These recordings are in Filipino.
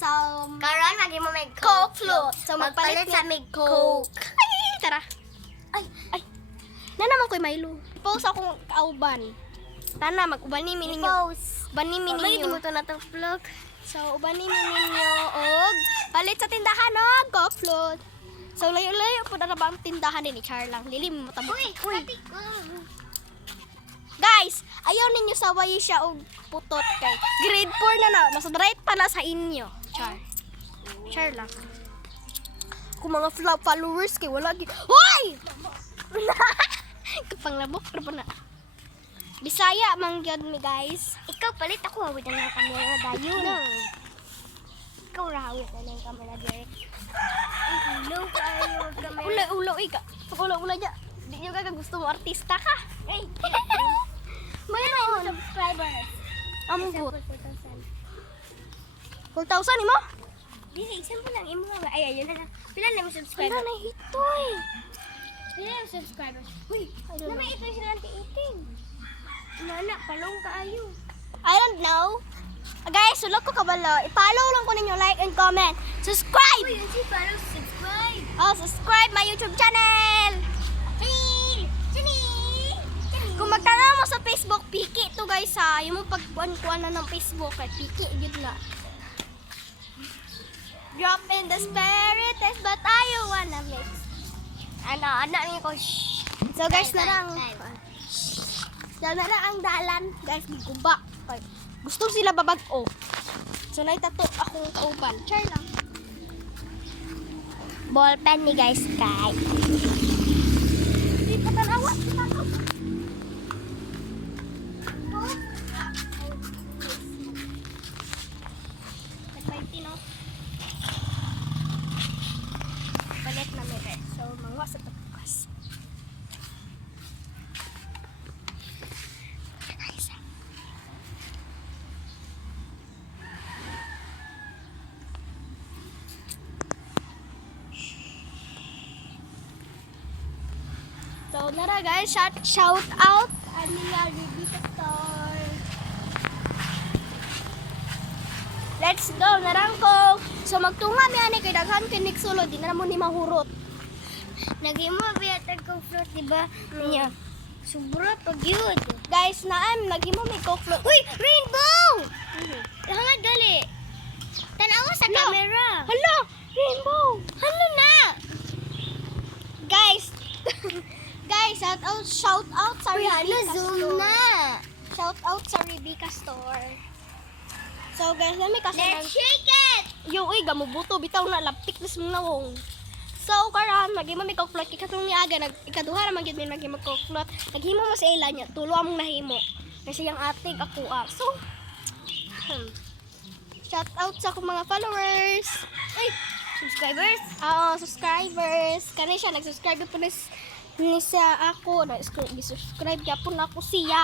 some Karon lagi mo may Coke float. So Magpalit magpalit sa sa mig Coke. Ay, tara. Ay, Ay. Na naman ko'y Milo. Post akong kauban. Tana mag-uban ni ninyo. pause. Uban ni May ninyo. mo to na to vlog. So uban ni ninyo og palit sa tindahan og Coke float. So layo-layo po na ba ang tindahan ni Char lang. Lilim mo tabo. Uy, Guys, ayaw ninyo saway siya og putot kay grade 4 na. Mas right pa na sa inyo. Char. Char lang. Kung mga followers kay wala gi. Hoy! Kapanglabok ra na. Bisaya man gyud mi guys. Ikaw palit ako hawid na ng camera dayon. No. Ikaw ra hawid na ng camera direct. Ay, ulo ka ayo camera. Ulo ika. Ulo ja. Di nyo ka gusto mo artista ka. Ay, Mayroon. subscribers. Ambot. 4,000. 4,000 mo? Dili, example lang imo nga. Ay, ayun na lang. Pila na mo Wala subscribers? na hitoy. Pila na mo subscribers? Uy, don't na may ito sila iting. Nana, palong ka ayo. I don't know. Guys, sulok ko kabalo. I-follow lang ko ninyo, like and comment. Subscribe! Uy, si follow, subscribe. Oh, subscribe my YouTube channel! Kung magtanong mo sa Facebook, piki to guys ha. Yung mo pagkuhan na ng Facebook, eh, piki, yun na. Drop in the spirit, that's but I wanna mix. Anak niya ko, shh. So guys, Time, narang. time. Yan na lang ang dalan. Guys, di guba. Okay. Gusto sila babag-o. So, naitato akong kauban. Char lang. Ballpen ni guys, kay. Di pa tanawa. Palit na mere. So, mga sa tapukas. So, nara guys, shout out Anila Ribita Store. Let's go, narang ko. So, magtunga mi ani kay daghan kinik sulo, di na mo ni mahurot. Nagimo biyatag ko fruit, di ba? Niya. Sobra pag yun. Guys, naam naghimo mi Coke float. Uy, rainbow! Hangad gali. Tanawa sa No. camera. Hala, rainbow. Ano na? Guys, guys, shout out sa Uy, ano, Rebecca zoom Store. na. Shout out sa Rebecca Store. So guys, nami kasi Let's shake it! yung uy gamubuto bitaw na laptik nas mong nawong. So karon maghimo mi Coke float katong niaga ikaduha ra man gyud mi maghimo Coke float. Naghimo mo sa ila niya, tulo among nahimo. Kasi yung atig ako So shout out sa akong mga followers. Uy, subscribers? Subscribers. Kani siya nag-subscribe po ni siya ako. Nag-subscribe gyapon ako siya.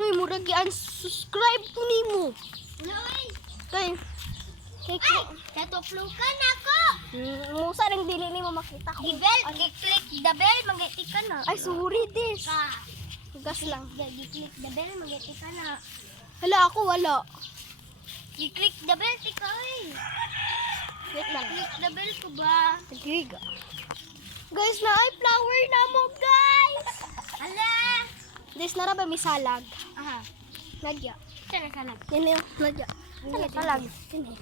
Uy, murag gi-unsubscribe ko nimo. Uy, Kay ay, natuplukan ako. musa nang dili nimo makita ko. Di bell, mag-click the bell, mag-click ka na. Ay, sorry this. Ka. Gas lang. Gi-click the bell, mag-click ka na. Hala, ako wala. Gi-click the bell, tikay. Wait lang. Click the bell ko ba? Tigiga. Guys, na ay flower na mo, guys. Ala! This na ra ba may salag? Aha. Nagya. Saan na salag? Yan yung nagya. Ano Hindi, salag? Hindi.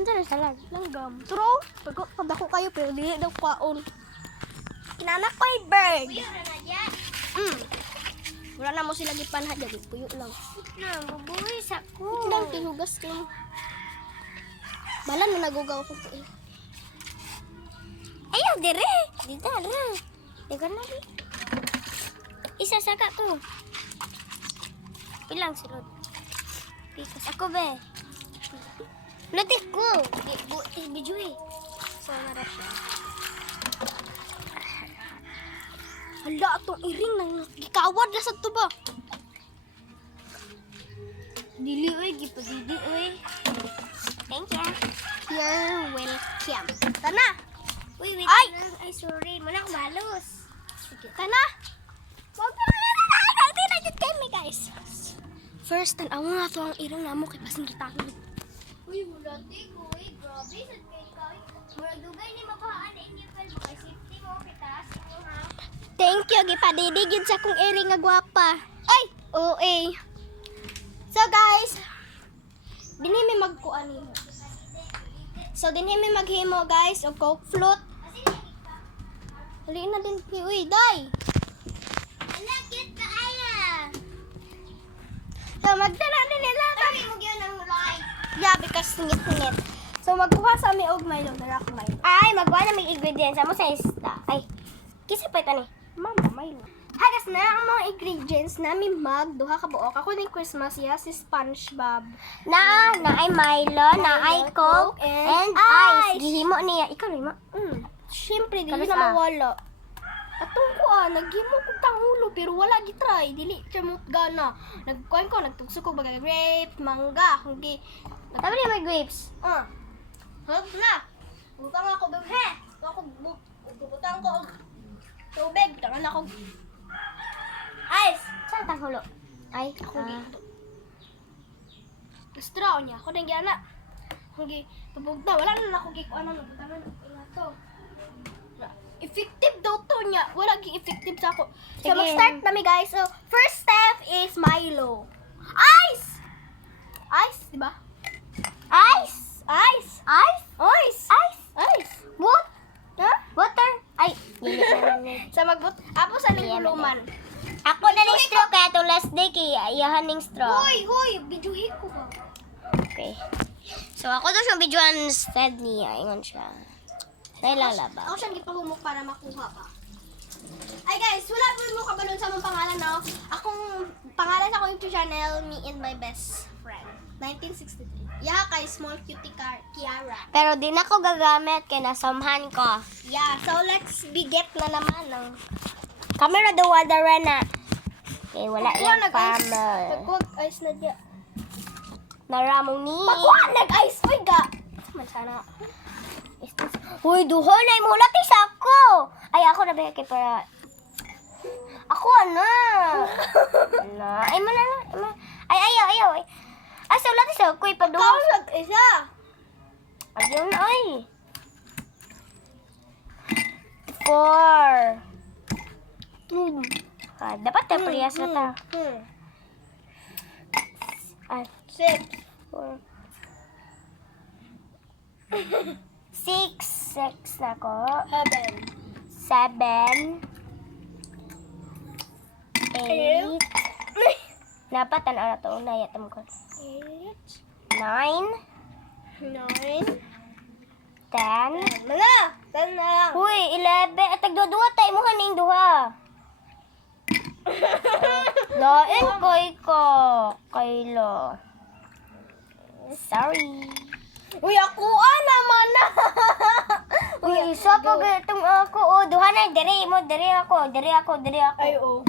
Ano salag? Langgam. Turo? Pagdako kayo pero dili daw kwaon. Kinanak ko ay bird. Uy, ano na dyan? Wala na mo sila gipanha dyan. Puyo lang. Na, mabuhis ako. Ito lang tinugas ko. Bala na nagugaw ko po eh. Ayaw, dire. Dito, ara. Teka na, di. Isa saka ko. Ilang silod. Pikas ako, be. Natik ko. Buti, video eh. So, narap siya. Hala, itong iring nang gikawad na sa tuba. Dili, oy. Gipagidi, oy. Thank you. You're welcome. Tana! Uy, wait Ay! lang. Ay, sorry. Muna akong balos. Tana! Huwag ka na! Hindi na dyan kami, guys. First, tanaw nga to ang irang namo kay pasing kita. Uy, wala di ko. Uy, grabe. Sad kay ikaw. Murag dugay ni mabahaan na inyo pa. Kay safety mo. Kita mo ha. Thank you, gipadidigid sa kong iri nga gwapa. Ay, OA. So guys, dinhi mi magkuan nimo. So dinhi mi maghimo guys og coke float. Dali na din uy, day. Ala, cute ka aya. So magtala din nila. Sabi mo yun ang light. Yeah, because singit-singit. So magkuha sa mi og Milo na rock Milo. Ay, magwa na may ingredients. Amo sa isda. Ay, kisa pa ito ni. Mama, Milo. Hagas na ang mga ingredients namin mag duha ka buok. Ako ni Christmas ya si SpongeBob. Na ay Milo, na ay Coke, and ice. Gihimo niya. Ikaw lima. Siyempre, dili Kamis na mawala. Atong kuan, naghimo ko tangulo pero wala gitry. Dili siya mo gana. Nagkuan ko, nagtugso ko baga grape, mangga, kundi. Sabi niya may grapes. Hop na. Butang ako bebe. Ako butang ko og tubig, tangan ako. Ice. Saan tang hulo? Ay, Ako dito. Straw niya, ako nang giana. Kundi tubog na, wala na ako gikuan na butangan to. Effective daw to niya. Wala gi effective sa ako. So Sige. mag-start na mi guys. So first step is Milo. Ice. Ice, di ba? ice! Ice. Ice! Ice. Ice! Ice. What? Ha? Water? Ay, dili pa rin. Sa magbut. Apo sa lingkuluman. Ako na ng straw kaya itong last day kay ayahan ng straw. Hoy, bidyuhin ko ba? Okay. So ako daw siyang videoan instead niya. Ingon siya. Sa ilalaba. Ako siyang gipahumok para makuha pa. Ay guys, wala po mo kabalon sa mong pangalan, no? Akong pangalan sa akong YouTube channel, Me and My Best Friend. 1963. Yeah, kay Small Cutie Kiara. Pero di na ko gagamit kaya nasamhan ko. Yeah, so let's begin na naman ng Camera duwadara na. Okay, wala Pagkuha yung nag-ice. camera. Pagkuha ice na diya. Naramong ni. Pagkuha nag-ice, uy ga. Man sana. Uy, duho na yung mulatis ako. Ay, ako na ba kay para. Ako na. Na. Ay, mana na. Ay, ayaw. Ay, sa latis ako. Uy, paduho. Ikaw nag-isa. Ayun, ay. 4. Dapat tayo parehas na ta. Ay, 6. 4. 6 na ko. 7. 8. Dapat ano na to. Nayatam ko. 9. 9. 10. Mga! 10 na lang. Uy, 11. At tagduduwa tayo mo haning duha. Lain ko. Kaylo. Sorry. Uy, ako naman na. Uy, isa pa itong ako. O, duha na. Diri mo. Diri ako. Ay, oo.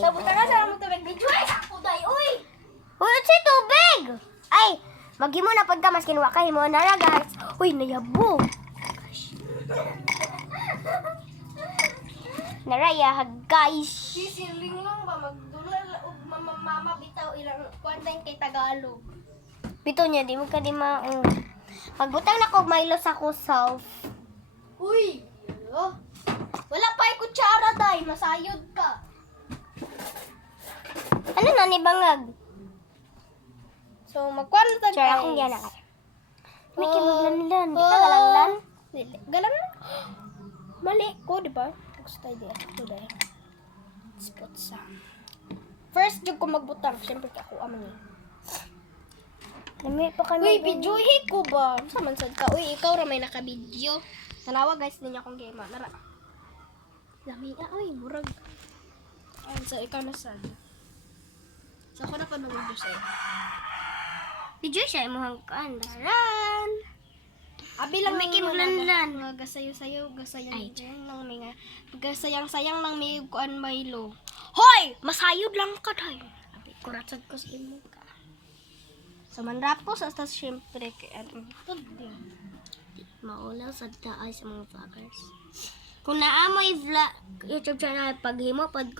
Sabot na sa mo tubig. Video ay ako day. Uy! Uy, si tubig! Ay, maghimo na pagka mas kinuha ka. Himo na lang, guys. Uy, nayabo. Naraya, guys. Sisiling lang ba? Magdulal o mama bitaw ilang kwanteng kay Tagalog. Bito niya, di mo ka di ma... Pagbutang na ko, Milo sa kusaw. Uy! Wala pa ay kutsara day. Masayod ka. Ano na ni bangag? So, magkwano ta Sure, akong gana ka. May kimaglanlan. Di ka galanlan? Dili. Galan na. Mali ko, di ba? Gusto tayo di. Ito day. Spot sa. First, yung ko magbutang. Siyempre, ako aman eh. Lami pa kami. Uy, videohi ko ba? Sa mansad ka? Uy, ikaw ra may naka-video. Tanawa guys, ninyo akong game. Nara. Lami na, uy, murag. Ayun, so ikaw na sad. So ako na pa nag-video sa'yo. Video siya, imuhang kaan. Taran! Abi lang May may kimlanlan. Mga gasayo-sayo, gasayang Ay. lang may nga. Gasayang-sayang lang may kuan Milo. Hoy! Masayod lang ka tayo. Abi, kuratsad ko sa imo ka. So manrapos, hasta siyempre kay ano. Tuding. Maulaw sa taas sa mga vloggers. Kung naamoy vlog, YouTube channel, paghimo pod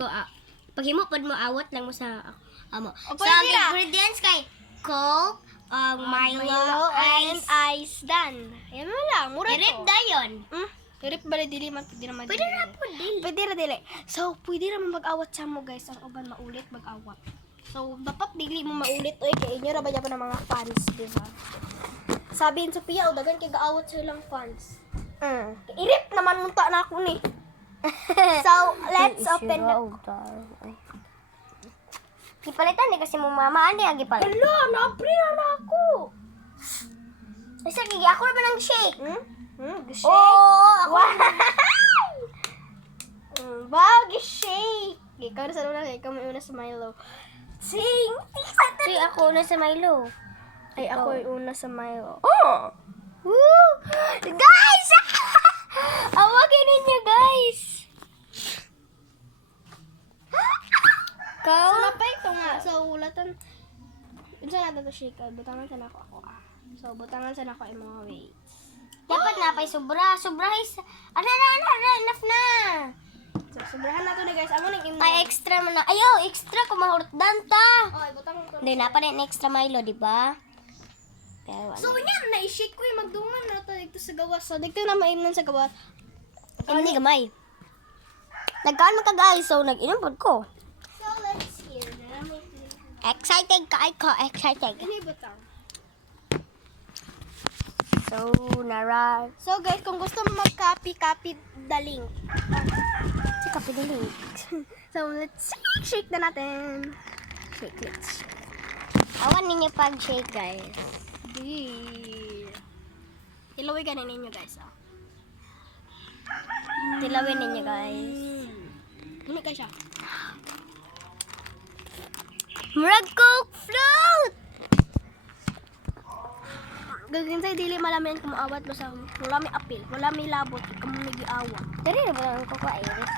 mo awat lang mo sa Amo. O, So, pwede ang ra. ingredients kay Coke, Milo, and ice dan. Yan mo lang, mura Irip to. dayon. Irip ba dili man pwede na Pwede na po din. Pwede ra dili. So, pwede ra mag-awat sa mo guys, ang uban maulit mag-awat. So, dapat dili mo maulit oy kay inyo ra ba ng mga fans, di ba? Sabi ni Sophia, o dagan kay gaawat sa ilang fans. Irip naman munta na ako ni. So, let's open the... Gipalitan ni kasi mong mama ani ang gipalit. Hello, na-free na ako. Isa gigi ako naman ang shake. Shake. Oh, ako. Wow, shake. Ikaw na sa una, ikaw may una sa Milo. Sing! Si ako na sa Milo. Ay, ako yung una sa Milo. Oh! Woo! Guys! Awagin ninyo, guys! So, napay ito nga. So, ulatan. Unsa na ito shake? Butangan sa nako ako. So, butangan sa nako yung mga weights. Dapat na pa'y sobra. Sobra is... Enough na! So, sobrahan na ito na guys. Amo nang imno. Ay, extra mo na. Ayaw, extra ko mahurutdan ta. Okay, butangan ko. Hindi, napa rin extra Milo, di ba? Pero, So, yan. Na-shake ko yung magdungan na ito dito sa gawas. So, dito na maimnan sa gawas. hindi gamay. Nagkaan man ka guys, so nag-inom po ko. So, let's hear na. Excited ka, excited. Ini butang. So, nara. So, guys, kung gusto mo mag-copy the link. Si copy the link. So, let's shake na natin. Shake, let's shake. Awan ninyo pag-shake, guys. Ilaway ganin ninyo, guys. Oh. Tilawin ninyo, guys. Hindi ka siya. Murag Coke float! Gagawin sa'yo, dili malami yan kumuawat mo sa... Wala may apil, wala may labot, ikaw mo nag-iawa. Dari na ba lang ko iris?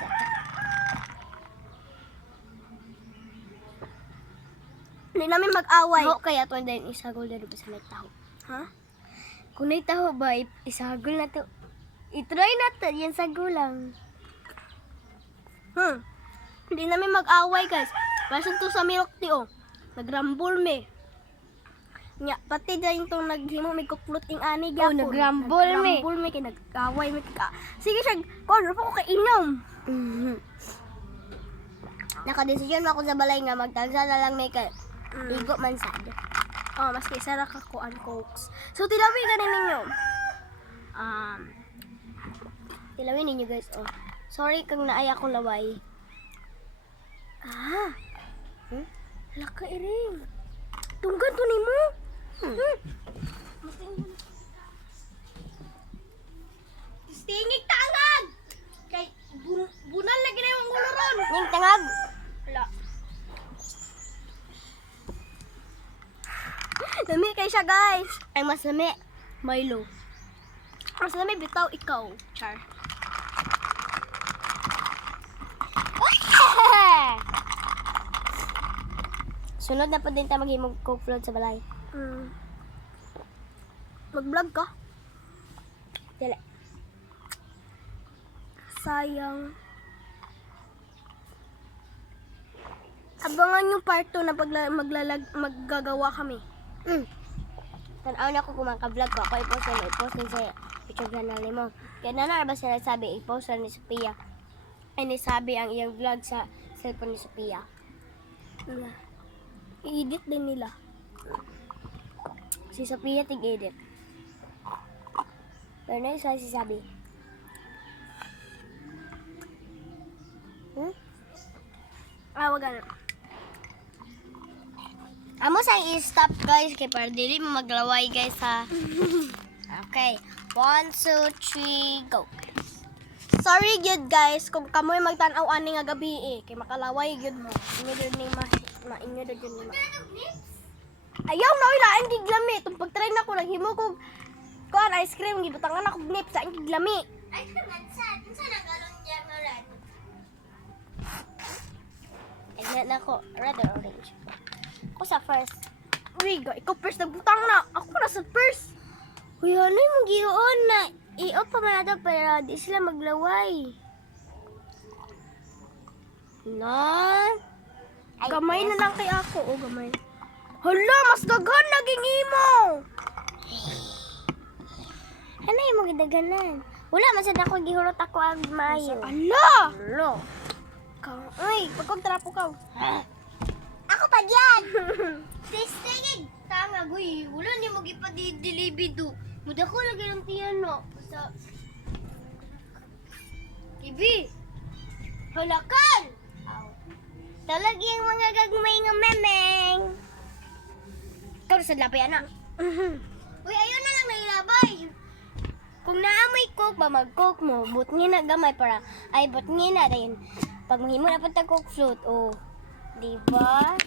Hindi namin mag-away. Ako kaya to dahil isagol na rin sa may taho. Ha? Kung may taho ba, isagol na to. I-try na to, yan sagulang. Hindi namin mag-away, guys. Pasan to sa milk tea, oh. Nagrambol me. Nya, pati dahil itong naghimo may kukluting ani Oh, gyapon. nagrambol me. Nagrambol me, kay nag-away me. Sige siya, kung pa ko kay inom. Nakadesisyon mo ako sa balay nga magtagsa na lang may kay igo man sad. Oh, mas kay Sarah kakuan cokes. So, tilawi ganin ninyo. Tilawin ninyo guys, oh. Sorry kang naaya ko laway. Hala ka, Iring. Tunggan to ni mo. Stingig taangag! Kay, bunal lagi na yung ulo ron. Ning tangag. Wala. Lami kay siya, guys. Ay mas lami. Milo. Mas lami bitaw ikaw, Char. Sunod na po din tayo maghimog Coke float sa balay. Mag-vlog ka? Dili. Sayang. Abangan yung part 2 na maggagawa kami. Tanaw na ko kung maka-vlog ko. Ako i-post din sa YouTube channel ni mo. Kaya na ba sila sabi, i-post ni Sophia. Ay, nisabi ang iyang vlog sa cellphone ni Sophia. I-edit din nila. Si Sophia tig-edit. Pero na isa si Sabi. Wag na. Amo sa i-stop guys kay para dili mo maglaway guys ha. Okay. 1, 2, 3, go. Sorry gyud guys kung kamoy magtan-aw ani nga gabi kay makalaway gyud mo. Inyo gyud ni inyo gyud ni Ayaw na oy lain giglami tung pagtry na ko naghimo ko kuan ice cream gibutangan ako nip sa giglami. Ay, sa nagalon niya ng red. Ay, na ko. Red or orange? Ako sa first. Uy, ikaw first nagbutang na. Ako na sa first. Uy, ano yung giyoon na i-off pa man nato pero di sila maglaway. Na? Ay, Gamay yes. na lang kay ako. O, gamay. Hala, mas daghan naging imo. Ano yung mga gidaganan? Wala, masad ako gihurot ako ang maayo. Ala! Hello. Ay, pagkontrapo ka. Ako pa diyan. Testingin. Tanga, guy. Wala ni mo gipadidilibi do. Muda ko lagi ng tiyano. Sa... Kibi. Halakan! Talag yung mga gagmay nga memeng. Ikaw sa lapay, anak. Uy, ayun na lang nailabay. Kung naamoy coke ba, mag-coke mo. But nga na gamay para, ay, but nga na, dayon. Pag mahimo na pata coke float, oh. Diba?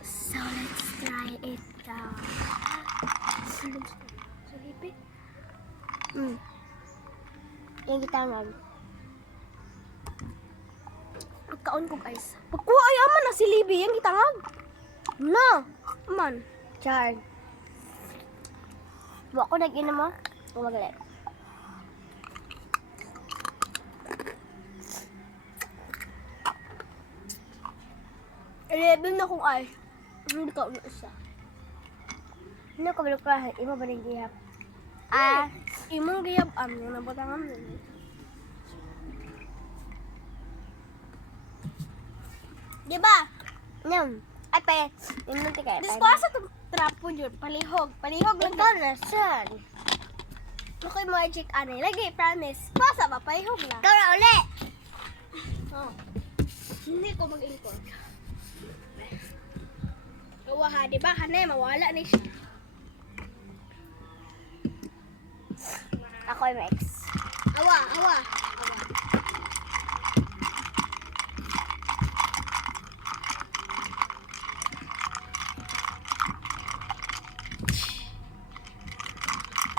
So, let's try it now. Salipit. Yung gitangag. Pagkaon kong ice. Pagkuha ay aman na si Libby, yung gitangag. Na, man. Char. Wa ko nag-inom mo? Umagalit. 11 na kong ice. Hindi ka ulit siya. Ano ka balok ka? Iba ba rin gihap? Imong giyab yung nabatangan mo. Diba? Nam. Ay, pa. Inom tika. Diskwasa itong trapo dyan. Palihog. Palihog lang Ikaw na, sir. Ako'y magic anay. Lagi, promise. Pasa ba? Palihog lang. Ikaw na uli. Oh. Hindi ko mag-import. Gawa ha, diba? Hanay, mawala na siya. Ako ay Max. Awa, awa.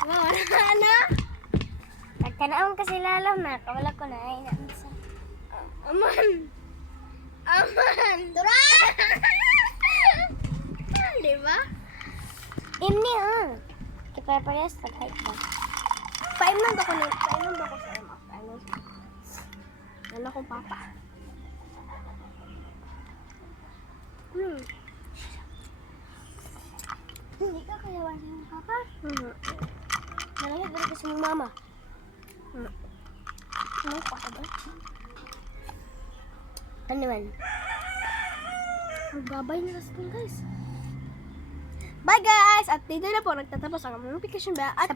Wala na. Nagkanaon kasi lalaw na. Kawala ko na. Ay, na. Aman. Aman. Tura! Diba? Imni, Kaya parehas pag-hype ba? Painom ba ko na? Painom ba ko sa MF? Painom. Wala akong papa. Hindi ka kayawan ng papa. Nalagay ba kasi mong mama? Ano pa ka ba? Ano man? Magbabay na kasi guys. Bye guys! At dito na po nagtatapos ang aming vacation ba? At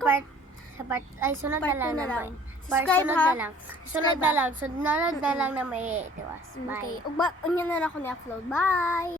Ay, sunod na Part lang two na na lang. may. Subscribe, Sunod ha? na lang. Sunod na lang. Sunod na lang na may itiwas. Bye. Okay, ugba, unyan na lang ako ni-upload. Bye!